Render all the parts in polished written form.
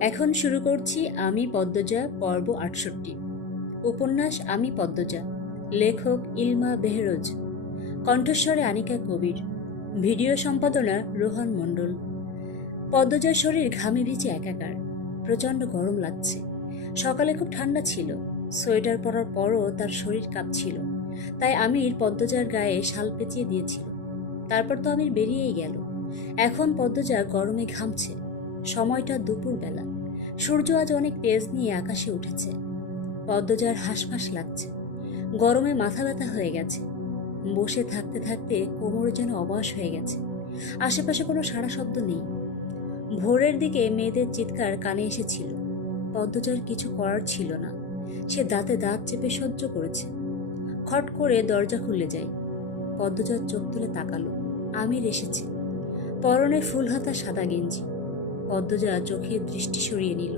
এখন শুরু করছি আমি পদ্মজা পর্ব ৬৮। উপন্যাস আমি পদ্মজা। লেখক ইলমা বেহরোজ। কণ্ঠস্বরে আনিকা কবির। ভিডিও সম্পাদনা রোহন মণ্ডল। পদ্মজার শরীর ঘামে ভিজে একাকার। প্রচণ্ড গরম লাগছে। সকালে খুব ঠান্ডা ছিল। সোয়েটার পরার পরও তার শরীর কাঁপছিল। তাই আমির পদ্মজার গায়ে শাল পেঁচিয়ে দিয়েছিল। তারপর তো আমির বেরিয়েই গেল। এখন পদ্মজা গরমে ঘামছে। সময়টা দুপুরবেলা। সূর্য আজ অনেক তেজ নিয়ে আকাশে উঠেছে। পদ্মজার হাঁসফাঁস লাগছে। গরমে মাথা ব্যথা হয়ে গেছে। বসে থাকতে থাকতে কোমর যেন অবশ হয়ে গেছে। আশেপাশে কোনো সাড়া শব্দ নেই। ভোরের দিকে মেয়েদের চিৎকার কানে এসেছিল। পদ্মজার কিছু করার ছিল না। সে দাঁতে দাঁত চেপে সহ্য করেছে। খট করে দরজা খুলে যায়। পদ্মজার চোখ তুলে তাকালো। আমির এসেছে। পরনে ফুল হাতা সাদা গেঞ্জি। পদ্মজা চোখের দৃষ্টি সরিয়ে নিল।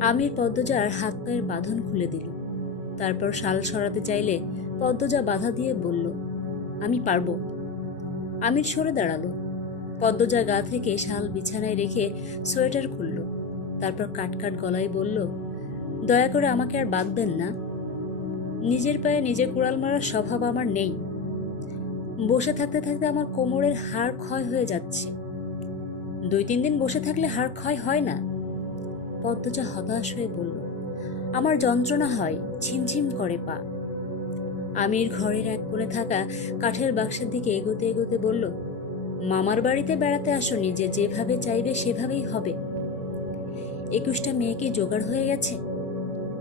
আমির পদ্মজার হাত পায়ের বাঁধন খুলে দিল। তারপর শাল সরাতে চাইলে পদ্মজা বাধা দিয়ে বলল, আমি পারবো। আমির সরে দাঁড়ালো। পদ্মজা গা থেকে শাল বিছানায় রেখে সোয়েটার খুলল। তারপর কাটকাট গলায় বলল, দয়া করে আমাকে আর বাঁধবেন না। নিজের পায়ে নিজে কুড়াল মারার স্বভাব আমার নেই। বসে থাকতে থাকতে আমার কোমরের হাড় ক্ষয় হয়ে যাচ্ছে। ২-৩ দিন বসে থাকলে হাড় ক্ষয় হয় না। পদ্মজা হতাশ হয়ে বলল, আমার যন্ত্রণা হয়, ঝিমঝিম করে পা। আমির ঘরের এক কোণে থাকা কাঠের বাক্সের দিকে এগোতে এগোতে বলল, মামার বাড়িতে বেড়াতে আসনি যে যেভাবে চাইবে সেভাবেই হবে। ২১টা মেয়ে কি জোগাড় হয়ে গেছে?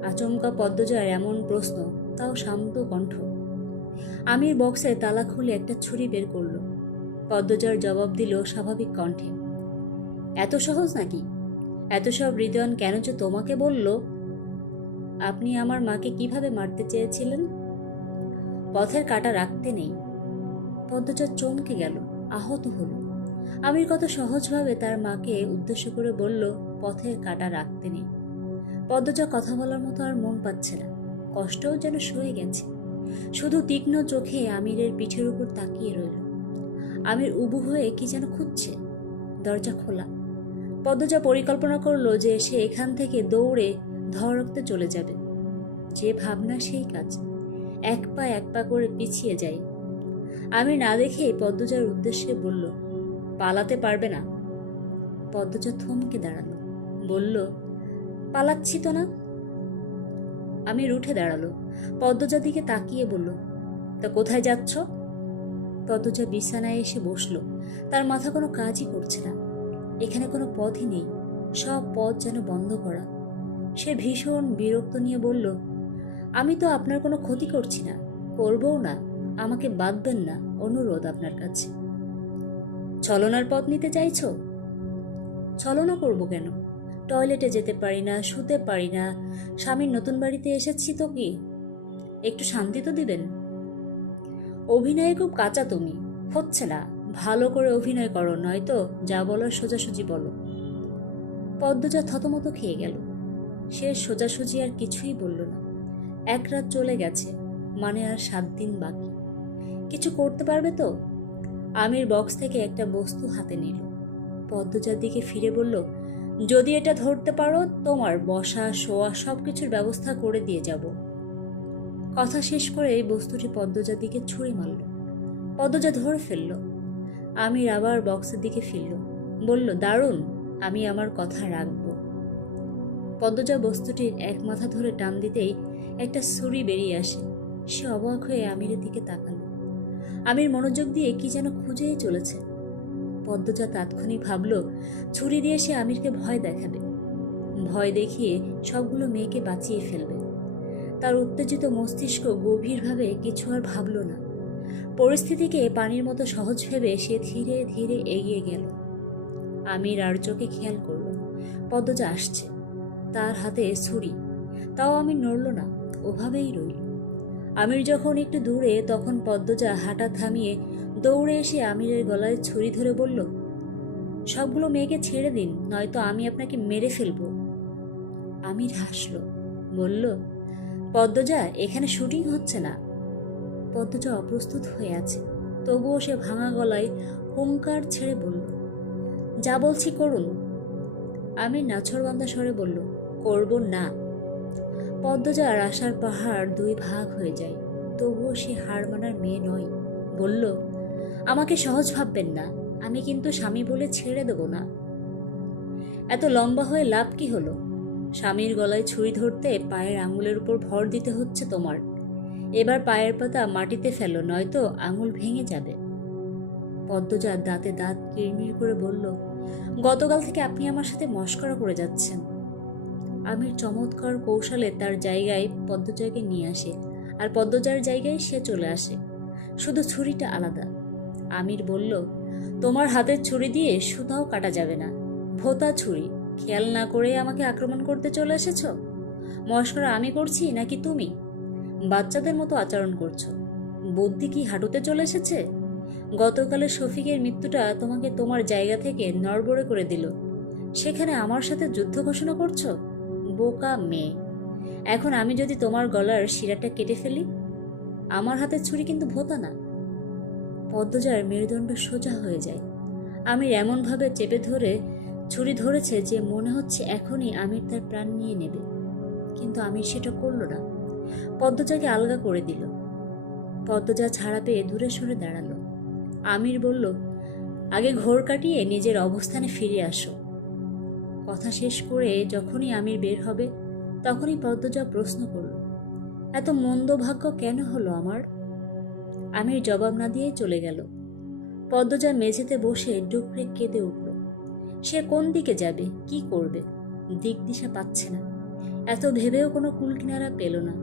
আচমকা পদ্মজার এমন প্রশ্ন, তাও শান্ত কণ্ঠ। আমির বক্সে তালা খুলে একটা ছুরি বের করল। পদ্মজার জবাব দিল স্বাভাবিক কণ্ঠে, এত সহজ নাকি? এত সব হৃদয়ন কেন যে তোমাকে বলল? আপনি আমার মাকে কিভাবে মারতে চেয়েছিলেন? পথের কাঁটা রাখতে নেই। পদ্মজা চমকে গেল, আহত হল। আমির কত সহজভাবে তার মাকে উদ্দেশ্য করে বলল, পথের কাঁটা রাখতে নেই। পদ্মজা কথা বলার মতো আর মন পাচ্ছে না। কষ্টও যেন সয়ে গেছে। শুধু তীক্ষ্ণ চোখে আমিরের পিঠের উপর তাকিয়ে রইল। আমির উবু হয়ে কি যেন খুঁজছে। দরজা খোলা। পদ্মজা পরিকল্পনা করলো যে সে এখান থেকে দৌড়ে ধড়াকতে চলে যাবে। যে ভাবনা সেই কাজ। এক পা করে পিছিয়ে যায়। আমি না দেখে পদ্মজার উদ্দেশ্যে বলল, পালাতে পারবে না। পদ্মজা থমকে দাঁড়ালো। বলল, পালাচ্ছি তো না। আমির উঠে দাঁড়ালো। পদ্মজার দিকে তাকিয়ে বলল, তা কোথায় যাচ্ছ? পদ্মজা বিছানায় এসে বসলো। তার মাথা কোনো কাজই করছে না। এখানে কোনো পথই নেই। সব পথ যেন বন্ধ করা। সে ভীষণ বিরক্ত নিয়ে বলল, আমি তো আপনার কোনো ক্ষতি করছি না, করবও না। আমাকে বাঁধবেন না, অনুরোধ আপনার কাছে। ছলনার পথ নিতে চাইছো? ছলনা করব কেন? টয়লেটে যেতে পারি না, শুতে পারি না। স্বামীর নতুন বাড়িতে এসেছি তো কি? একটু শান্তি তো দিবেন। অভিনয়ে খুব কাঁচা তুমি। হচ্ছে না। ভালো করে অভিনয় করো, নয়তো যা বলো সোজাসুজি বলো। পদ্মজা থতমত খেয়ে গেল। সে সোজাসুজি আর কিছুই বলল না। এক রাত চলে গেছে, মানে আর ৭ দিন বাকি। কিছু করতে পারবে তো? আমির বক্স থেকে একটা বস্তু হাতে নিল। পদ্মজার দিকে ফিরে বলল, যদি এটা ধরতে পারো, তোমার বসা শোয়া সবকিছুর ব্যবস্থা করে দিয়ে যাব। কথা শেষ করে এই বস্তুটি পদ্মজার দিকে ছুঁড়ে মারল। পদ্মজা ধরে ফেলল। আমির আবার বক্সের দিকে ফিরল। বলল, দারুণ, আমি আমার কথা রাখব। পদ্মজা বস্তুটির এক মাথা ধরে টান দিতেই একটা ছুরি বেরিয়ে আসে। সে অবাক হয়ে আমিরের দিকে তাকাল। আমির মনোযোগ দিয়ে কি যেন খুঁজেই চলেছে। পদ্মজা তাৎক্ষণিক ভাবল, ছুরি দিয়ে সে আমিরকে ভয় দেখাবে। ভয় দেখিয়ে সবগুলো মেয়েকে বাঁচিয়ে ফেলবে। তার উত্তেজিত মস্তিষ্ক গভীরভাবে কিছু আর ভাবল না। পরিস্থিতিকে পানির মতো সহজ ভেবে সে ধীরে ধীরে এগিয়ে গেল। আমির আর চোখে খেয়াল করল, পদ্মজা আসছে। তার হাতে ছুরি। তাও আমির নড়ল না, ওভাবেই রইল। আমির যখন একটু দূরে, তখন পদ্মজা হাঁটা থামিয়ে দৌড়ে এসে আমিরের গলায় ছুরি ধরে বলল, সবগুলো মেয়েকে ছেড়ে দিন, নয়তো আমি আপনাকে মেরে ফেলব। আমির হাসল, বলল, পদ্মজা, এখানে শুটিং হচ্ছে না। পদ্মজা অপ্রস্তুত হয়ে আছে। তবুও সে ভাঙা গলায় হুঙ্কার ছেড়ে বলল, যা বলছি করুন। আমি নাছোড়বান্দা স্বরে বলল, করব না। পদ্মজার আশার পাহাড় দুই ভাগ হয়ে যায়, তবুও সে হার মানার মেয়ে নয়। বলল, আমাকে সহজ ভাববেন না, আমি কিন্তু স্বামী বলে ছেড়ে দেব না। এত লম্বা হয়ে লাভ কি হলো? স্বামীর গলায় ছুরি ধরতে পায়ের আঙুলের উপর ভর দিতে হচ্ছে তোমার। এবার পায়ের পাতা মাটিতে ফেলো, নয়তো আঙুল ভেঙে যাবে। পদ্মজার দাঁতে দাঁত কিরমির করে বলল, গতকাল থেকে আপনি আমার সাথে মশকরা করে যাচ্ছেন। আমির চমৎকার কৌশলে তার জায়গায় পদ্মজাকে নিয়ে আসে, আর পদ্মজার জায়গায় সে চলে আসে, শুধু ছুরিটা আলাদা। আমির বলল, তোমার হাতের ছুরি দিয়ে সুতাও কাটা যাবে না, ভোঁতা ছুরি। খেয়াল না করে আমাকে আক্রমণ করতে চলে এসেছ। মশকরা আমি করছি নাকি তুমি? বাচ্চাদের মতো আচরণ করছো। বুদ্ধি কি হাঁটুতে চলে এসেছে? গতকালের শফিকের মৃত্যুটা তোমাকে তোমার জায়গা থেকে নড়বড়ে করে দিল, সেখানে আমার সাথে যুদ্ধ ঘোষণা করছো? বোকা মেয়ে। এখন আমি যদি তোমার গলার শিরাটা কেটে ফেলি? আমার হাতের ছুরি কিন্তু ভোঁতা না। পদ্মজার মেরুদণ্ড সোজা হয়ে যায়। আমির এমনভাবে চেপে ধরে ছুরি ধরেছে যে মনে হচ্ছে এখনই আমির তার প্রাণ নিয়ে নেবে, কিন্তু আমির সেটা করল না। পদ্মজাকে আলগা করে দিল। পদ্মজা ছাড়া পেয়ে দূরে সরে দাঁড়ালো। আমির বলল, আগে ঘোর কাটিয়ে নিজের অবস্থানে ফিরে আসো। কথা শেষ করে যখনই আমির বের হবে, তখনই পদ্মজা প্রশ্ন করল, এত মন্দ ভাগ্য কেন হলো আমার? আমির জবাব না দিয়ে চলে গেল। পদ্মজা মেঝেতে বসে ডুকরে কেঁদে উঠল। সে কোন দিকে যাবে, কি করবে? দিক দিশা পাচ্ছে না। এত ভেবেও কোনো কুলকিনারা পেল না।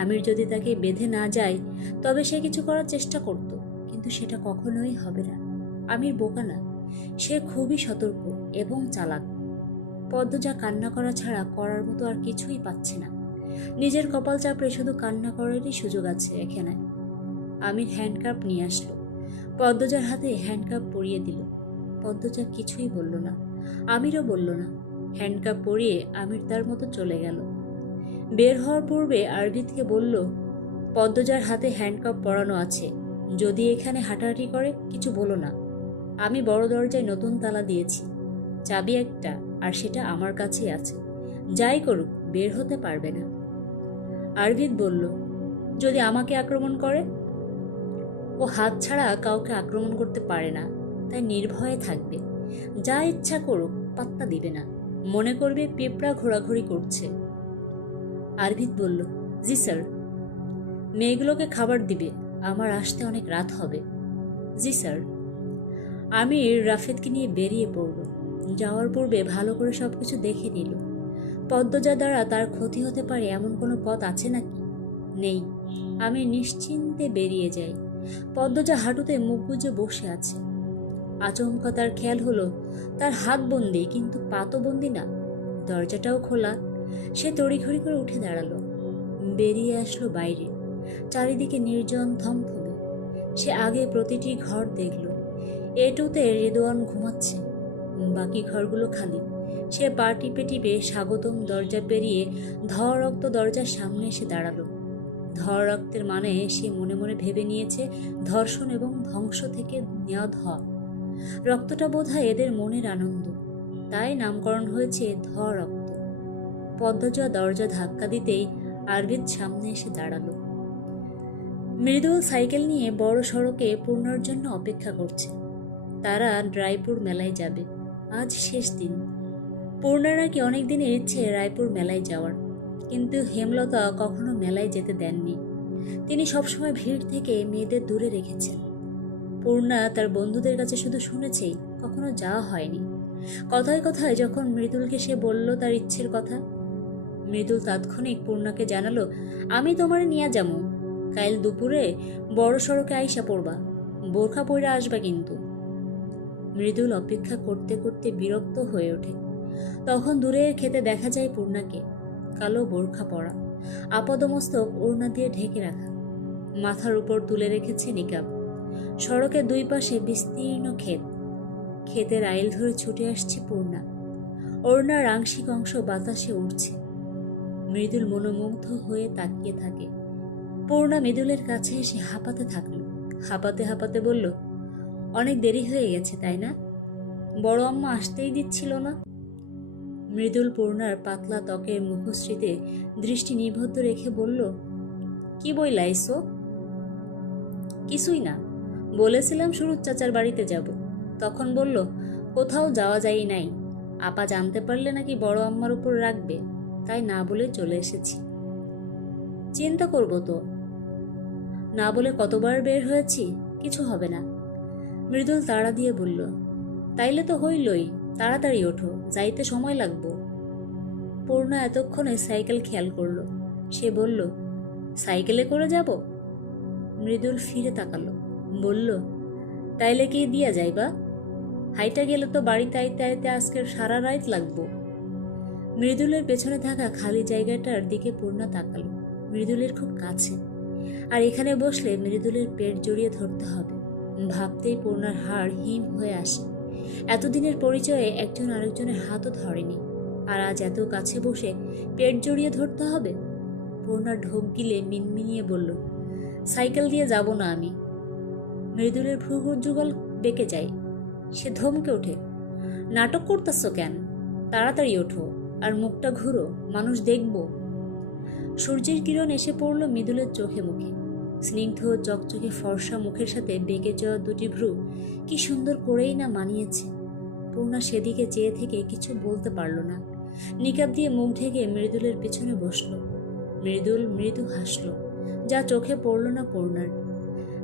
আমির যদি তাকে বেঁধে না যায়, তবে সে কিছু করার চেষ্টা করত, কিন্তু সেটা কখনোই হবে না। আমির বোকা না, সে খুবই সতর্ক এবং চালাক। পদ্মজা কান্না করা ছাড়া করার মতো আর কিছুই পাচ্ছে না। নিজের কপাল চাপড়ে শুধু কান্না করারই সুযোগ আছে এখানে। আমির হ্যান্ডকাপ নিয়ে আসলো, পদ্মজার হাতে হ্যান্ডকাপ পরিয়ে দিল। পদ্মজা কিছুই বলল না, আমিরও বলল না। হ্যান্ডকাপ পরিয়ে আমির তার মতো চলে গেল। বের হওয়ার পূর্বে আরবিদকে বলল, পদ্মজার হাতে হ্যান্ডকাপ পরানো আছে, যদি এখানে হাঁটাহাঁটি করে কিছু বলো না। আমি বড় দরজায় নতুন তালা দিয়েছি, চাবি একটা, আর সেটা আমার কাছেই আছে। যাই করুক, বের হতে পারবে না। আরবিদ বলল, যদি আমাকে আক্রমণ করে? ও হাত ছাড়া কাউকে আক্রমণ করতে পারে না, তাই নির্ভয়ে থাকবে। যা ইচ্ছা করুক, পাত্তা দিবে না, মনে করবে পিঁপড়া ঘোরাঘুরি করছে। আরবিদ বলল, জি স্যার। মেয়েগুলোকে খাবার দিবে, আমার আসতে অনেক রাত হবে। জি স্যার। আমির রাফেদকে নিয়ে বেরিয়ে পড়ল। যাওয়ার পূর্বে ভালো করে সবকিছু দেখে নিল। পদ্মজা দ্বারা তার ক্ষতি হতে পারে এমন কোনো পথ আছে নাকি? নেই। আমি নিশ্চিন্তে বেরিয়ে যাই। পদ্মজা হাঁটুতে মুখ গুজে বসে আছে। আচমকা তার খেয়াল হলো তার হাত বন্দি, কিন্তু পা তো বন্দি না। দরজাটাও খোলা। সে তড়িঘড়ি করে উঠে দাঁড়ালো, বেরিয়ে আসলো বাইরে। চারিদিকে নির্জন থমথমে। সে আগে প্রতিটি ঘর দেখল। এটুতে রেদোয়ান ঘুমাচ্ছে, বাকি ঘরগুলো খালি। সে পা টিপে টিপে স্বাগতম দরজা পেরিয়ে ধোয়া রক্ত দরজার সামনে এসে দাঁড়ালো। ধোয়া রক্তের মানে সে মনে মনে ভেবে নিয়েছে ধর্ষণ এবং ধ্বংস থেকে নেওয়া ধোয়া। রক্তটা বোধহয় এদের মনের আনন্দ, তাই নামকরণ হয়েছে ধোয়া রক্ত। পদ্মজা দরজা ধাক্কা দিতেই আরবিদ সামনে এসে দাঁড়ালো। মৃদুল সাইকেল নিয়ে বড় সড়কে পূর্ণার জন্য অপেক্ষা করছে। তারা রায়পুর মেলায় যাবে, আজ শেষ দিন। পূর্ণার নাকি অনেক দিনের ইচ্ছে রায়পুর মেলায় যাওয়ার, কিন্তু হেমলতা কখনো মেলায় যেতে দেননি। তিনি সবসময় ভিড় থেকে মেয়েদের দূরে রেখেছেন। পূর্ণা তার বন্ধুদের কাছে শুধু শুনেছেই, কখনো যাওয়া হয়নি। কথায় কথায় যখন মৃদুলকে সে বলল তার ইচ্ছের কথা, মৃদুল তাৎক্ষণিক পূর্ণাকে জানালো, আমি তোমারে নিয়ে যাবো। কাল দুপুরে বড় সড়কে আইসা পড়বা, বোরখা পইরা আসবা কিন্তু। মৃদুল অপেক্ষা করতে করতে বিরক্ত হয়ে ওঠে। তখন দূরের খেতে দেখা যায় পূর্ণাকে, কালো বোরখা পরা, আপাদমস্তক ওড়না দিয়ে ঢেকে রাখা, মাথার উপর তুলে রেখেছে নিকাব। সড়কের দুই পাশে বিস্তীর্ণ ক্ষেত। ক্ষেতের আইল ধরে ছুটে আসছে পূর্ণা। ওড়নার আংশিক অংশ বাতাসে উঠছে। মৃদুল মনোমুগ্ধ হয়ে তাকিয়ে থাকে। পূর্ণা মৃদুলের কাছে এসে হাঁপাতে থাকলো। হাঁপাতে হাঁপাতে বলল, অনেক দেরি হয়ে গেছে তাই না? বড় আম্মা আসতেই দিচ্ছিল না। মৃদুল পূর্ণার পাতলা ত্বকের মুখশ্রীতে দৃষ্টি নিবদ্ধ রেখে বলল, কি বই লাইছো? কিছুই না, বলেছিলাম সুরুৎ চাচার বাড়িতে যাব। তখন বলল কোথাও যাওয়া যায় নাই, আপা জানতে পারলে নাকি বড় আম্মার উপর রাখবে, তাই না বলে চলে এসেছি। চিন্তা করব তো, না বলে কতবার বের হয়েছি, কিছু হবে না। মৃদুল তাড়া দিয়ে বলল, তাইলে তো হইলই, তাড়াতাড়ি ওঠো, যাইতে সময় লাগবো। পূর্ণা এতক্ষণে সাইকেল খেয়াল করল। সে বলল, সাইকেলে করে যাব? মৃদুল ফিরে তাকালো, বলল, তাইলে কি দিয়া যাইবা? হাইটা গেলে তো বাড়িতে আইতে আইতে আজকের সারা রাত লাগবো। মৃদুলের পেছনে থাকা খালি জায়গাটার দিকে পূর্ণা তাকালো। মৃদুলের খুব কাছে, আর এখানে বসলে মৃদুলের পেট জড়িয়ে ধরতে হবে। ভাবতেই পূর্ণার হাড় হিম হয়ে আসে। এতদিনের পরিচয়ে একজন আরেকজনের হাতও ধরেনি, আর আজ এত কাছে বসে পেট জড়িয়ে ধরতে হবে। পূর্ণা ঢোক গিলে মিনমিনিয়ে বলল, সাইকেল দিয়ে যাব না আমি। মৃদুলের ভ্রুযুগল বেঁকে যায়। সে ধমকে ওঠে, নাটক করতেছ কেন? তাড়াতাড়ি ওঠো, আর মুখটা ঘুরো, মানুষ দেখব। সূর্যের কিরণ এসে পড়ল মৃদুলের চোখে মুখে। স্নিগ্ধ চকচকে ফর্সা মুখের সাথে বেঁকে যাওয়া দুটি ভ্রু কি সুন্দর করেই না মানিয়েছে। পূর্ণা সেদিকে চেয়ে থেকে কিছু বলতে পারল না। নিকাব দিয়ে মুখ ঢেকে মৃদুলের পিছনে বসল। মৃদুল মৃদু হাসল, যা চোখে পড়ল না পূর্ণার।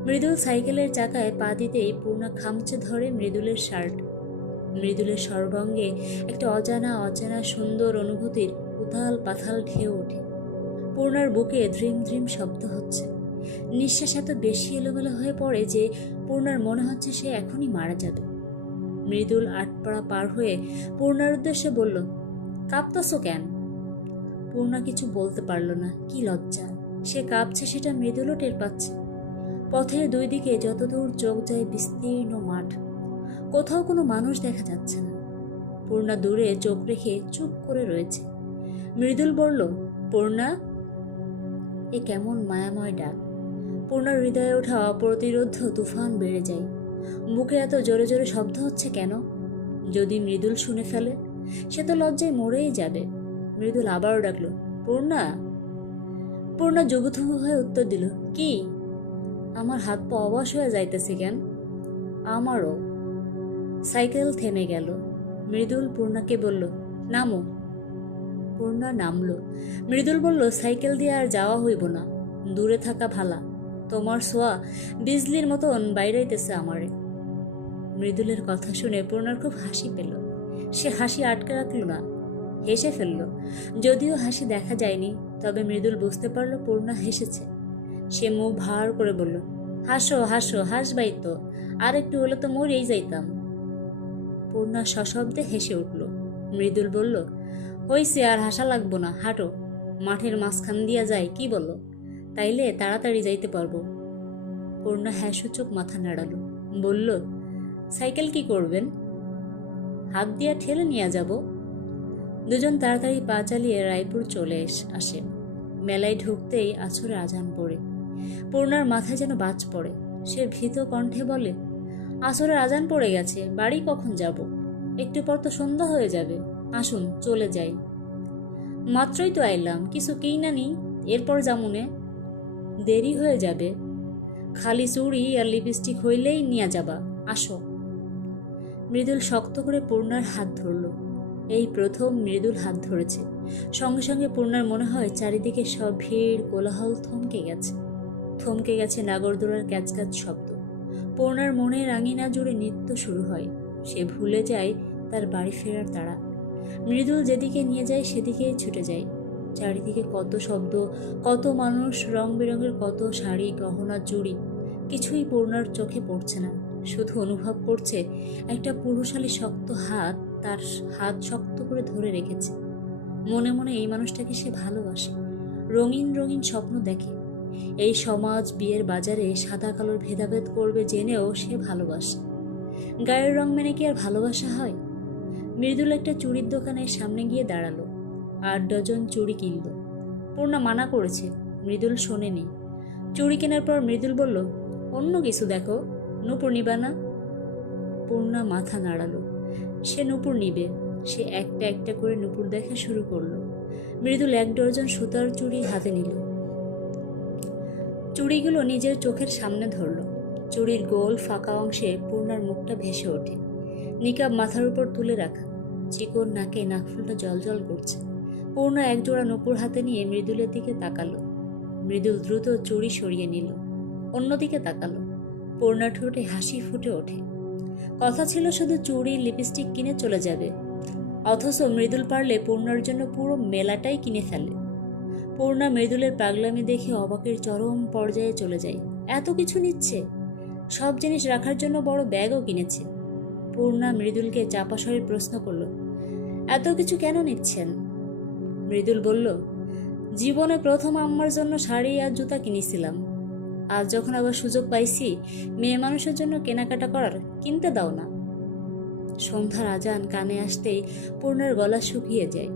মৃদুল সাইকেলের চাকায় পা দিতেই পূর্ণা খামচে ধরে মৃদুলের শার্ট। মৃদুলের সর্বাঙ্গে একটা অচেনা সুন্দর অনুভূতির উথাল পাথাল ঢেউ ওঠে। পূর্ণার বুকে ধ্রিম ধ্রিম শব্দ হচ্ছে। নিঃশ্বাস এত বেশি এলোমেলো হয়ে পড়ে যে পূর্ণার মনে হচ্ছে সে এখনই মারা যাবে। মৃদুল আটপাড়া পার হয়ে পূর্ণার উদ্দেশ্যে বলল, কাঁপতাছো কেন? পূর্ণা কিছু বলতে পারল না। কি লজ্জা! সে কাঁপছে সেটা মৃদুলও টের পাচ্ছে। পথের দুই দিকে যতদূর চোখ যায় বিস্তীর্ণ মাঠ, কোথাও কোনো মানুষ দেখা যাচ্ছে না। পূর্ণা দূরে চোখ রেখে চুপ করে রয়েছে। মৃদুল বলল, পূর্ণা। এ কেমন মায়াময় ডাক! পূর্ণার হৃদয়ে ওঠা অপ্রতিরোধ্য তুফান বেড়ে যায়। বুকে এত জোরে জোরে শব্দ হচ্ছে কেন? যদি মৃদুল শুনে ফেলে, সে তো লজ্জায় মরেই যাবে। মৃদুল আবারও ডাকল, পূর্ণা। পূর্ণা জুবুথুবু হয়ে উত্তর দিল, কি? আমার হাত পা অবশ হয়ে যাইতেছে কেন? আমারও। সাইকেল থেমে গেল। মৃদুল পূর্ণাকে বলল, নামো। পূর্ণা নামল। মৃদুল বলল, সাইকেল দিয়ে আর যাওয়া হইব না, দূরে থাকা ভালা। তোমার সোয়া বিজলির মতন বাইরাইতেছে আমারে। মৃদুলের কথা শুনে পূর্ণার খুব হাসি পেল। সে হাসি আটকে রাখল না, হেসে ফেলল। যদিও হাসি দেখা যায়নি, তবে মৃদুল বুঝতে পারল পূর্ণা হেসেছে। সে মুখ ভার করে বলল, হাসো হাসো, হাসবাই তো, আর একটু হলে তো মরেই যাইতাম। পূর্ণা সশব্দে হেসে উঠল। মৃদুল বলল, হইছে, আর হাসা লাগবো না, হাঁটো। মাঠের মাঝখান দিয়া যায়, কি বলো? তাইলে তাড়াতাড়ি যাইতে পারবো। পূর্ণা হ্যাঁ সূচক মাথা নাড়ালো, বলল, সাইকেল কি করবেন? হাত দিয়া ঠেলে নিয়ে যাব। দুজন তাড়াতাড়ি পা চালিয়ে রায়পুর চলে আসে। মেলায় ঢুকতেই আছরে আজান পড়ে। পূর্ণার মাথায় যেন বাজ পড়ে। সে ভীত কণ্ঠে বলে, আসরের আজান পড়ে গেছে, বাড়ি কখন যাব? একটু পর তো সন্ধ্যা হয়ে যাবে, আসুন চলে যাই। মাত্রই তো আইলাম, কিছু কেই না নি, এরপর জামুনে। দেরি হয়ে যাবে, খালি চুড়ি আর লিপস্টিক হইলেই নিয়ে যাবা, আসো। মৃদুল শক্ত করে পূর্ণার হাত ধরল। এই প্রথম মৃদুল হাত ধরেছে। সঙ্গে সঙ্গে পূর্ণার মনে হয় চারিদিকে সব ভিড় কোলাহল থমকে গেছে নাগরদোলার ক্যাচক্যাচ শব্দ। পূর্ণার মনের আঙিনা জুড়ে নৃত্য শুরু হয়। সে ভুলে যায় তার বাড়ি ফেরার তাড়া। মৃদুল যেদিকে নিয়ে যায় সেদিকেই ছুটে যায়। চারিদিকে কত শব্দ, কত মানুষ, রং বেরঙের কত শাড়ি, গহনা, চুড়ি। কিছুই পূর্ণার চোখে পড়ছে না। শুধু অনুভব করছে একটা পুরুষালী শক্ত হাত তার হাত শক্ত করে ধরে রেখেছে। মনে মনে এই মানুষটাকে সে ভালোবাসে। রঙিন রঙিন স্বপ্ন দেখে। এই সমাজ বিয়ের বাজারে সাদা কালোর ভেদাভেদ করবে জেনেও সে ভালোবাসে। গায়ের রং মেনে কি আর ভালোবাসা হয়? মৃদুল একটা চুড়ির দোকানের সামনে গিয়ে দাঁড়ালো। 8 ডজন চুড়ি কিনল। পূর্ণা মানা করেছে, মৃদুল শোনেনি। চুড়ি কেনার পর মৃদুল বলল, অন্য কিছু দেখো, নূপুর নিবা না? পূর্ণা মাথা নাড়ালো। সে নূপুর নিবে, সে একটা একটা করে নুপুর দেখা শুরু করলো। মৃদুল 1 ডজন সুতার চুড়ি হাতে নিল। চুড়িগুলো নিজের চোখের সামনে ধরল। চুড়ির গোল ফাঁকা অংশে পূর্ণার মুখটা ভেসে ওঠে। নিকাব মাথার উপর তুলে রাখা, চিকন নাকে নাকফুলটা জলজল করছে। পূর্ণা একজোড়া নুপুর হাতে নিয়ে মৃদুলের দিকে তাকালো। মৃদুল দ্রুত চুড়ি সরিয়ে নিল, অন্যদিকে তাকালো। পূর্ণার ঠোঁটে হাসি ফুটে ওঠে। কথা ছিল শুধু চুড়ি লিপস্টিক কিনে চলে যাবে, অথচ মৃদুল পারলে পূর্ণার জন্য পুরো মেলাটাই কিনে ফেলে। পূর্ণা মৃদুলের পাগলামি দেখে অবাকের চরম পর্যায়ে চলে যায়। এত কিছু নিচ্ছে, সব জিনিস রাখার জন্য বড় ব্যাগও কিনেছে। পূর্ণা মৃদুলকে চাপা স্বরে প্রশ্ন করল, এত কিছু কেন নিচ্ছেন? মৃদুল বলল, জীবনে প্রথম আম্মার জন্য শাড়ি আর জুতা কিনেছিলাম, আজ যখন আবার সুযোগ পাইছি মেয়ে মানুষের জন্য কেনাকাটা করার, কিনতে দাও না। সন্ধ্যার আজান কানে আসতেই পূর্ণার গলা শুকিয়ে যায়।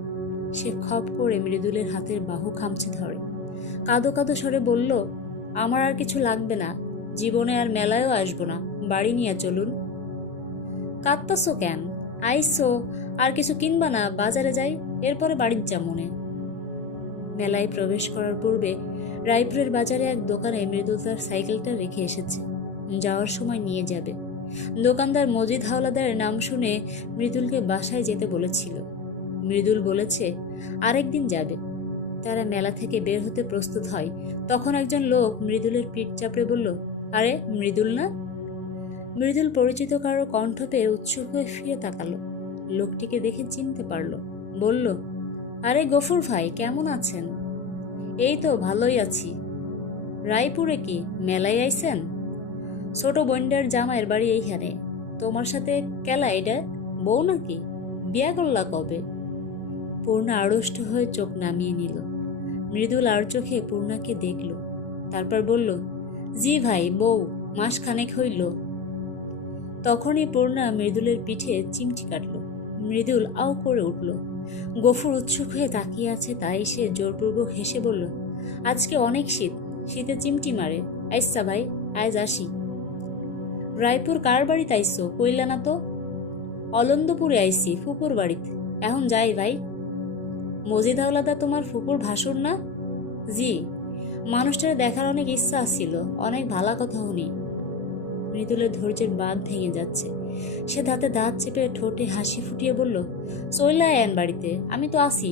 সে খপ করে মৃদুলের হাতের বাহু খামচে ধরে, কাঁদো কাঁদো স্বরে বলল, আমার আর কিছু লাগবে না, জীবনে আর মেলায়ও আসবো না, বাড়ি নিয়ে চলুন। কাঁদতাছো কেন? আইসো, আর কিছু কিনবা না? বাজারে যাই, এরপরে বাড়ির যা মনে। মেলায় প্রবেশ করার পূর্বে রায়পুরের বাজারে এক দোকানে মৃদুল তার সাইকেলটা রেখে এসেছে, যাওয়ার সময় নিয়ে যাবে। দোকানদার মজিদ হাওলাদারের নাম শুনে মৃদুলকে বাসায় যেতে বলেছিল। মৃদুল বলেছে আরেকদিন যাবে। তারা মেলা থেকে বের হতে প্রস্তুত হয়, তখন একজন লোক মৃদুলের পিঠ চাপড়ে বলল, আরে মৃদুল না? মৃদুল পরিচিত কারো কণ্ঠ পেয়ে উৎসুক হয়ে ফিরে তাকালো। লোকটিকে দেখে চিনতে পারল। বলল, আরে গফুর ভাই, কেমন আছেন? এই তো ভালোই আছি। রায়পুরে কি মেলায় আইছেন? ছোট বোনটার জামাইয়ের বাড়ি এইখানে। তোমার সাথে কেলা এটা বউ নাকি? বিয়া করলা কবে? পূর্ণা আড়ষ্ট হয়ে চোখ নামিয়ে নিল। মৃদুল আর চোখে পূর্ণাকে দেখল, তারপর বলল, জি ভাই, বউ মাসখানেক হইল। তখনই পূর্ণা মৃদুলের পিঠে চিমটি কাটল। মৃদুল আউ করে উঠল। গফুর উৎসুক হয়ে তাকিয়ে আছে, তাই সে জোরপূর্বক হেসে বলল, আজকে অনেক শীত, শীতে চিমটি মারে। আইসা ভাই, আজ আসি। রায়পুর কার বাড়িতে আইসো কইলা না তো? অলন্দপুরে আইসি, ফুপুর বাড়িতে। এখন যাই ভাই। মজিদ হাওলাদার তোমার ফুপুর ভাসুর না? জি। মানুষটারে দেখার অনেক ইচ্ছা ছিল, অনেক ভালা কথা শুনি। মৃদুলের ধৈর্যের বাঁধ ভেঙে যাচ্ছে। সে দাঁতে দাঁত চেপে ঠোঁটে হাসি ফুটিয়ে বলল, চইলা আয়েন বাড়িতে, আমি তো আসি,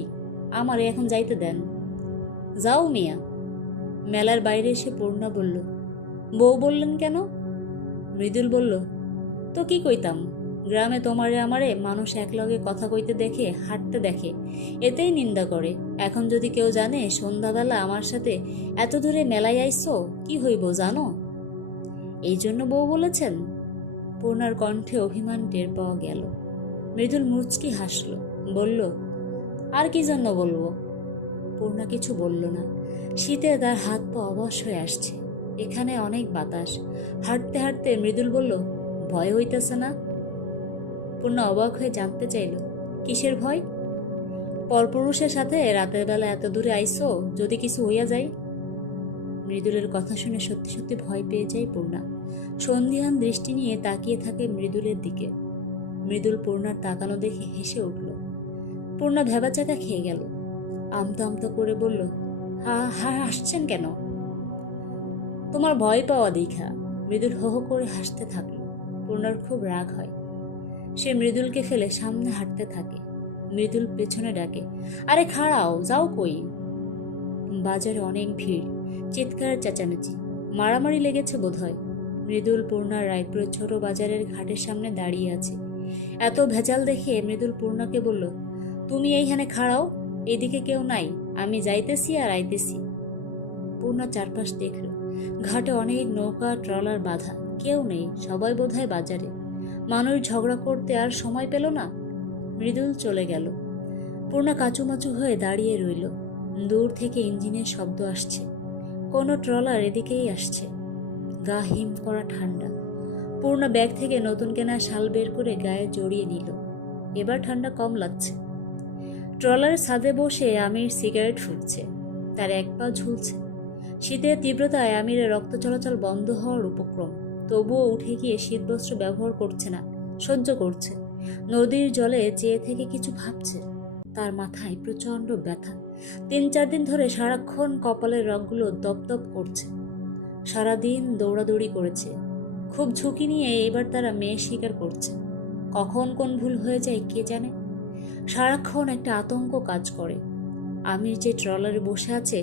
আমারে এখন যাইতে দেন। যাও মিয়া। মেলার বাইরে এসে পূর্ণা বলল, বউ বললেন কেন? মৃদুল বলল, তো কি কইতাম, গ্রামে তোমারে আমারে মানুষ একলগে কথা কইতে দেখে, হাঁটতে দেখে, এতেই নিন্দা করে। এখন যদি কেউ জানে সন্ধ্যাবেলা আমার সাথে এত দূরে মেলায় আইসো, কি হইব জানো? এই জন্য বউ বলেছেন? পূর্ণার কণ্ঠে অভিমান টের পাওয়া গেল। মৃদুল মুচকি হাসল, বলল, আর কি জন্য বলবো? পূর্ণা কিছু বলল না। শীতে তার হাত পা অবশ হয়ে আসছে। এখানে অনেক বাতাস। হাঁটতে হাঁটতে মৃদুল বলল, ভয় হইতেছে না? পূর্ণা অবাক হয়ে জানতে চাইল, কিসের ভয়? পরপুরুষের সাথে রাতের বেলা এত দূরে আইসো, যদি কিছু হইয়া যায়। মৃদুলের কথা শুনে সত্যি সত্যি ভয় পেয়ে যায় পূর্ণা। সন্ধিহান দৃষ্টি নিয়ে তাকিয়ে থাকে মৃদুলের দিকে। মৃদুল পূর্ণার তাকানো দেখে হেসে উঠল। পূর্ণা ভেবাচাকা খেয়ে গেল। আমতা আমতা করে বলল, হা হা হাসছেন কেন? তোমার ভয় পাওয়া দেখা। মৃদুল হো হো করে হাসতে থাকলো। পূর্ণার খুব রাগ হয়। সে মৃদুলকে ফেলে সামনে হাঁটতে থাকে। মৃদুল পেছনে ডাকে, আরে খাড়াও, যাও কই? বাজারে অনেক ভিড়, চিৎকার চেঁচামেচি, মারামারি লেগেছে বোধহয়। মৃদুল পূর্ণার রায়পুরের ছোট বাজারের ঘাটের সামনে দাঁড়িয়ে আছে। এত ভেজাল দেখে মৃদুল পূর্ণাকে বলল, তুমি এইখানে খাড়াও, এদিকে কেউ নাই, আমি যাইতেছি আর আইতেছি। পূর্ণা চারপাশ দেখল। ঘাটে অনেক নৌকা ট্রলার বাঁধা, কেউ নেই, সবাই বোধহয় বাজারে। মানুষ ঝগড়া করতে আর সময় পেল না। মৃদুল চলে গেল। পূর্ণা কাচুমাচু হয়ে দাঁড়িয়ে রইল। দূর থেকে ইঞ্জিনের শব্দ আসছে। কোনো ট্রলার এদিকেই আসছে। গা হিম করা ঠান্ডা। পূর্ণা ব্যাগ থেকে নতুন কেনা শাল বের করে গায়ে জড়িয়ে নিল। এবার ঠান্ডা কম লাগছে। ট্রলারের ছাদে বসে আমির সিগারেট ফুটছে, তার এক পা ঝুলছে। শীতের তীব্রতায় আমিরের রক্ত চলাচল বন্ধ হওয়ার উপক্রম, তবুও উঠে গিয়ে শীতবস্ত্র ব্যবহার করছে না, সহ্য করছে। নদীর জলে চেয়ে থেকে কিছু ভাবছে। তার মাথায় প্রচণ্ড ব্যথা। 3-4 দিন ধরে সারাক্ষণ কপালের রগগুলো দপদপ করছে। সারাদিন দৌড়াদৌড়ি করেছে। খুব ঝুঁকি নিয়ে এবার তারা মেয়ে শিকার করছে। কখন কোন ভুল হয়ে যায় কে জানে। সারাক্ষণ একটা আতঙ্ক কাজ করে। আমির যে ট্রলারে বসে আছে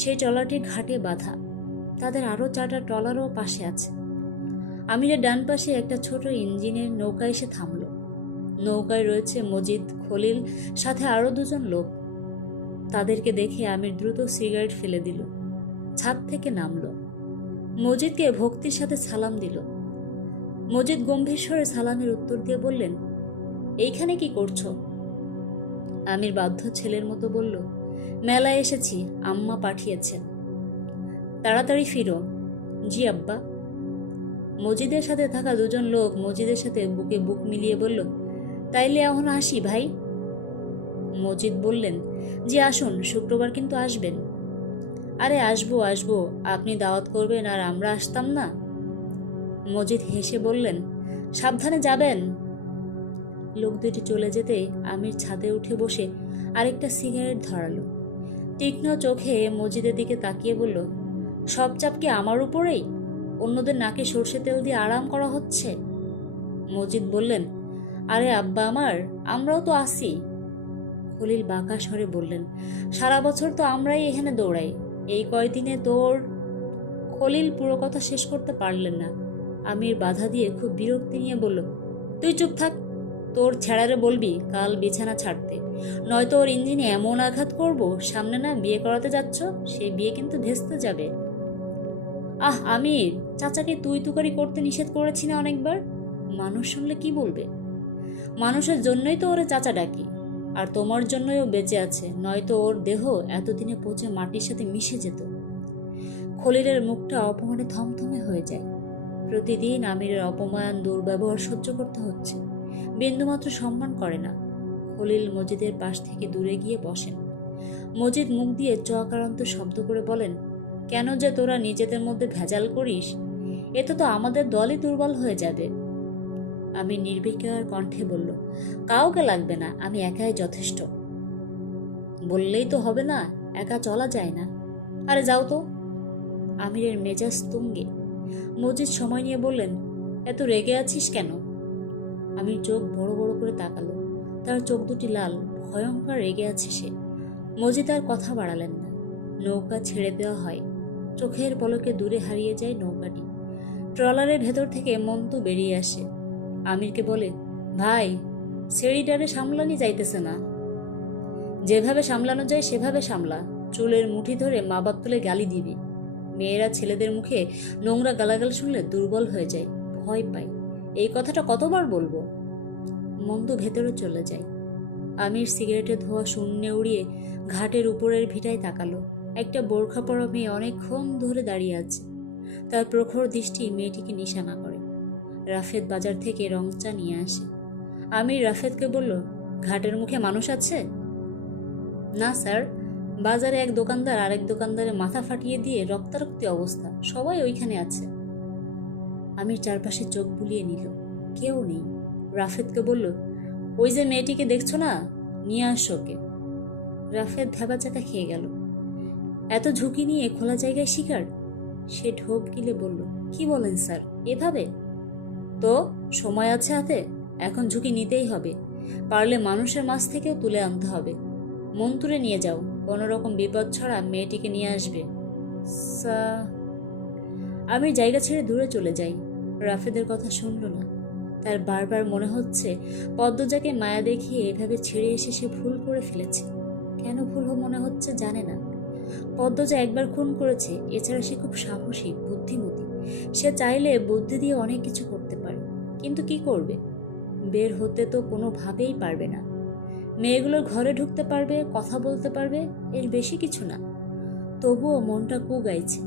সেই ট্রলারটির ঘাটে বাঁধা। তাদের আরও 4টা ট্রলারও পাশে আছে। আমিরের ডান পাশে একটা ছোট ইঞ্জিনের নৌকা এসে থামল। নৌকায় রয়েছে মজিদ, খলিল, সাথে আরও 2জন লোক। তাদেরকে দেখে আমির দ্রুত সিগারেট ফেলে দিল। ছাদ থেকে নামল। মজিদকে ভক্তির সাথে সালাম দিল। মজিদ গম্ভীর স্বরে সালামের উত্তর দিয়ে বললেন, এইখানে কি করছো? আমির বাধ্য ছেলের মতো বলল, মেলায় এসেছি, আম্মা পাঠিয়েছেন। তাড়াতাড়ি ফিরো। জি আব্বা। মজিদের সাথে থাকা 2জন লোক মজিদের সাথে বুকে বুক মিলিয়ে বলল, তাইলে এখন আসি ভাই। মজিদ বললেন, জি আসুন, শুক্রবার কিন্তু আসবেন। আরে আসবো আসবো, আপনি দাওয়াত করবেন আর আমরা আসতাম না? মজিদ হেসে বললেন, সাবধানে যাবেন। লোক দুটি চলে যেতে আমির ছাদে উঠে বসে আরেকটা সিগারেট ধরালো। তীক্ষ্ণ চোখে মজিদের দিকে তাকিয়ে বলল, সব চাপ কি আমার উপরেই? অন্যদের নাকে সর্ষে তেল দিয়ে আরাম করা হচ্ছে। মজিদ বললেন, আরে আব্বা আমার, আমরাও তো আসি। খলিল বাঁকা স্বরে বললেন, সারা বছর তো আমরাই এখানে দৌড়াই, এই কয়দিনে তোর। খলিল পুরো কথা শেষ করতে পারলেন না। আমির বাধা দিয়ে খুব বিরক্তি নিয়ে বলল, তুই চুপ থাক। তোর ছেড়ারে বলবি কাল বিছানা ছাড়তে, নয়তো ওর ইঞ্জিনে এমন আঘাত করব, সামনে না বিয়ে করাতে যাচ্ছ, সেই বিয়ে কিন্তু ভেস্তে যাবে। আহ আমির, চাচাকে তুই তুকারি করতে নিষেধ করেছি না অনেকবার? মানুষ শুনলে কি বলবে? মানুষের জন্যই তো ওরে চাচা ডাকি, আর তোমার জন্যই ও বেঁচে আছে, নয়তো ওর দেহ এতদিনে পচে মাটির সাথে মিশে যেত। খলিলের মুখটা অপমানে থমথমে হয়ে যায়। প্রতিদিন আমিরের অপমান, দুর্ব্যবহার সহ্য করতে হচ্ছে। বিন্দুমাত্র সম্মান করে না। খলিল মজিদের পাশ থেকে দূরে গিয়ে বসেন। মজিদ মুখ দিয়ে চকারান্ত শব্দ করে বলেন, কেন যে তোরা নিজেদের মধ্যে ভেজাল করিস? এতে তো আমাদের দলই দুর্বল হয়ে যাবে। আমি নির্বিকার কণ্ঠে বলল, কাউকে লাগবে না, আমি একাই যথেষ্ট। বললেই তো হবে না, একা চলা যায় না। আরে যাও তো। আমিরের মেজাজ তুঙ্গে। মজিদ সময় নিয়ে বললেন, এত রেগে আছিস কেন? আমির চোখ বড় বড় করে তাকালো। তার চোখ দুটি লাল, ভয়ঙ্কর রেগে আছে সে। মজিদ আর কথা বাড়ালেন না। নৌকা ছেড়ে দেওয়া হয়। চোখের পলকে দূরে হারিয়ে যায় নৌকাটি। ট্রলারের ভেতর থেকে মন্তু বেরিয়ে আসে। আমিরকে বলে, ভাই, সেরিডারে সামলানি যাইতেছে না। যেভাবে সামলানো যায় সেভাবে সামলা। চুলের মুঠি ধরে মা বাপ তুলে গালি দিবি। মেয়েরা ছেলেদের মুখে নোংরা গালাগাল শুনলে দুর্বল হয়ে যায়, ভয় পায়। এই কথাটা কতবার বলবো? মন্তু ভেতরে চলে যায়। আমির সিগারেটের ধোঁয়া শূন্যে উড়িয়ে ঘাটের উপরের ভিটায় তাকালো। একটা বোরখা পরা মেয়ে অনেকক্ষণ ধরে দাঁড়িয়ে আছে। তার প্রখর দৃষ্টি মেয়েটিকে নিশানা করে। রাফেদ বাজার থেকে রং চা নিয়ে আসে। আমির রাফেদকে বলল, ঘাটের মুখে মানুষ আছে? না স্যার, বাজারে এক দোকানদার আরেক দোকানদারের মাথা ফাটিয়ে দিয়ে রক্তারক্তি অবস্থা, সবাই ওইখানে আছে। আমির চারপাশে চোখ বুলিয়ে নিল। কেউ নেই। রাফেদকে বলল, ওই যে মেয়েটিকে দেখছো না, নিয়ে আসো ওকে। রাফেদ ভেবাচাকা খেয়ে গেল। এত ঝুঁকি নিয়ে খোলা জায়গায় শিকার? সে ঢোক গিলে বলল, কি বলেন স্যার, এভাবে? তো সময় আছে হাতে, এখন ঝুঁকি নিতেই হবে। পারলে মানুষের মাছ থেকেও তুলে আনতে হবে। মন্তুরে নিয়ে যাও, কোনো রকম বিপদ ছাড়া মেয়েটিকে নিয়ে আসবে। আমি জায়গা ছেড়ে দূরে চলে যাই। রাফেদের কথা শুনল না। তার বারবার মনে হচ্ছে পদ্মজাকে মায়া দেখিয়ে এভাবে ছেড়ে এসে সে ভুল করে ফেলেছে। কেন ভুল মনে হচ্ছে জানে না। পদ্মজা একবার খুন করেছে, এছাড়া সে খুব সাহসী, বুদ্ধিমতী। সে চাইলে বুদ্ধি দিয়ে অনেক কিছু করতে পারে, কিন্তু কি করবে? বের হতে তো কোনোভাবেই পারবে না। মেয়েগুলোর ঘরে ঢুকতে পারবে, কথা বলতে পারবে, এর বেশি কিছু না। তবুও মনটা কুগাইছে।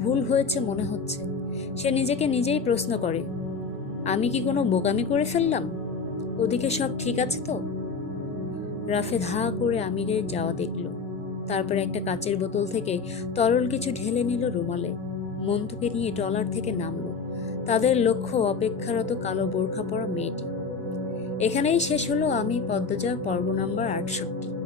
ভুল হয়েছে মনে হচ্ছে। সে নিজেকে নিজেই প্রশ্ন করে, আমি কি কোনো বোকামি করে ফেললাম? ওদিকে সব ঠিক আছে তো? রাফেদ হা করে আমিরের যাওয়া দেখল। তারপর একটা কাচের বোতল থেকে তরল কিছু ঢেলে নিল রুমালে। মন্তুকে নিয়ে ট্রলার থেকে নামলো। তাদের লক্ষ্য অপেক্ষারত কালো বোরখা পরা মেয়েটি। এখানেই শেষ হলো আমি পদ্মজা পর্ব নম্বর 68।